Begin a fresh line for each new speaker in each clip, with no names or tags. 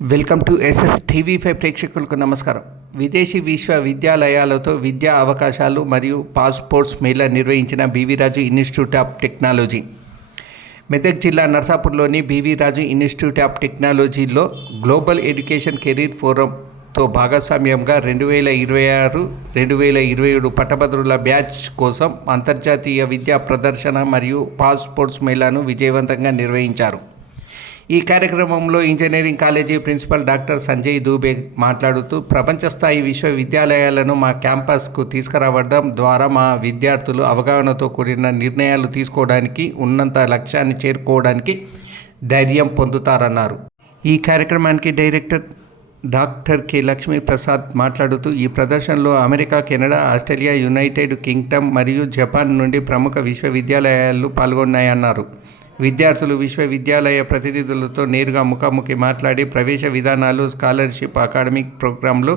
Welcome to SS TV five ప్రేక్షకులకు నమస్కారం. విదేశీ విశ్వవిద్యాలయాలతో విద్యా అవకాశాలు మరియు పాస్పోర్ట్స్ మేళ నిర్వహించిన B V Raju institute of technology. Medak జిల్లా నర్సాపూర్లోని బీవీరాజు ఇన్స్టిట్యూట్ ఆఫ్ టెక్నాలజీలో గ్లోబల్ ఎడ్యుకేషన్ కెరీర్ ఫోరంతో భాగస్వామ్యంగా రెండు వేల ఇరవై ఆరు రెండు వేల ఇరవై ఏడు పట్టభద్రుల బ్యాచ్ కోసం అంతర్జాతీయ విద్యా ప్రదర్శన మరియు పాస్పోర్ట్స్ మేళాను విజయవంతంగా నిర్వహించారు. ఈ కార్యక్రమంలో engineering college principal doctor Sanjay Dubey మాట్లాడుతూ ప్రపంచ స్థాయి విశ్వవిద్యాలయాలను మా క్యాంపస్కు తీసుకురావడం ద్వారా మా విద్యార్థులు అవగాహనతో కూడిన నిర్ణయాలు తీసుకోవడానికి ఉన్నంత లక్ష్యాన్ని చేరుకోవడానికి ధైర్యం పొందుతారన్నారు. ఈ కార్యక్రమానికి director doctor K. Lakshmi Prasad మాట్లాడుతూ ఈ ప్రదర్శనలో America Canada Australia United Kingdom మరియు జపాన్ నుండి ప్రముఖ విశ్వవిద్యాలయాలు పాల్గొన్నాయన్నారు. విద్యార్థులు విశ్వవిద్యాలయ ప్రతినిధులతో నేరుగా ముఖాముఖి మాట్లాడి ప్రవేశ విధానాలు స్కాలర్షిప్ అకాడమిక్ ప్రోగ్రాంలు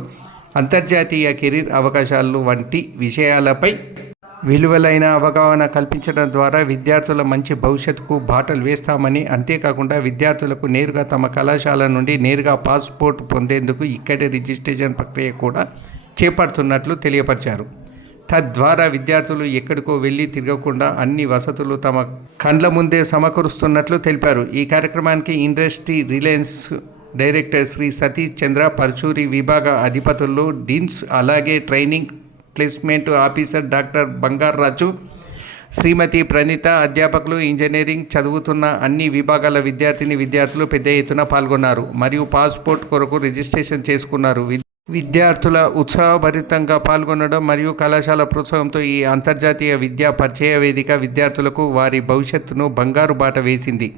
అంతర్జాతీయ కెరీర్ అవకాశాలు వంటి విషయాలపై విలువలైన అవగాహన కల్పించడం ద్వారా విద్యార్థుల మంచి భవిష్యత్తుకు బాటలు వేస్తామని అంతేకాకుండా విద్యార్థులకు నేరుగా తమ కళాశాల నుండి నేరుగా పాస్పోర్ట్ పొందేందుకు ఇక్కడే రిజిస్ట్రేషన్ ప్రక్రియ కూడా చేపడుతున్నట్లు తెలియపరిచారు. తద్వారా విద్యార్థులు ఎక్కడికో వెళ్ళి తిరగకుండా అన్ని వసతులు తమ కండ్ల ముందే సమకూరుస్తున్నట్లు తెలిపారు. ఈ కార్యక్రమానికి industry Reliance director Shri Satish Chandra Parachuri విభాగ అధిపతులు డీన్స్ అలాగే training placement officer doctor Bangaraju Shrimati Praneetha అధ్యాపకులు ఇంజనీరింగ్ చదువుతున్న అన్ని విభాగాల విద్యార్థిని విద్యార్థులు పెద్ద ఎత్తున పాల్గొన్నారు. మరియు పాస్పోర్ట్ కొరకు రిజిస్ట్రేషన్ చేసుకున్నారు. విద్యార్థుల ఉత్సాహభరితంగా పాల్గొనడం మరియు కళాశాల ప్రోత్సాహంతో ఈ అంతర్జాతీయ విద్యా పరిచయ వేదిక విద్యార్థులకు వారి భవిష్యత్తును బంగారు బాట వేసింది.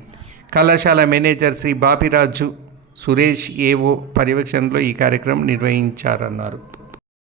కళాశాల మేనేజర్ శ్రీ బాపిరాజు సురేష్ ఏవో పర్యవేక్షణలో ఈ కార్యక్రమం నిర్వహించారన్నారు.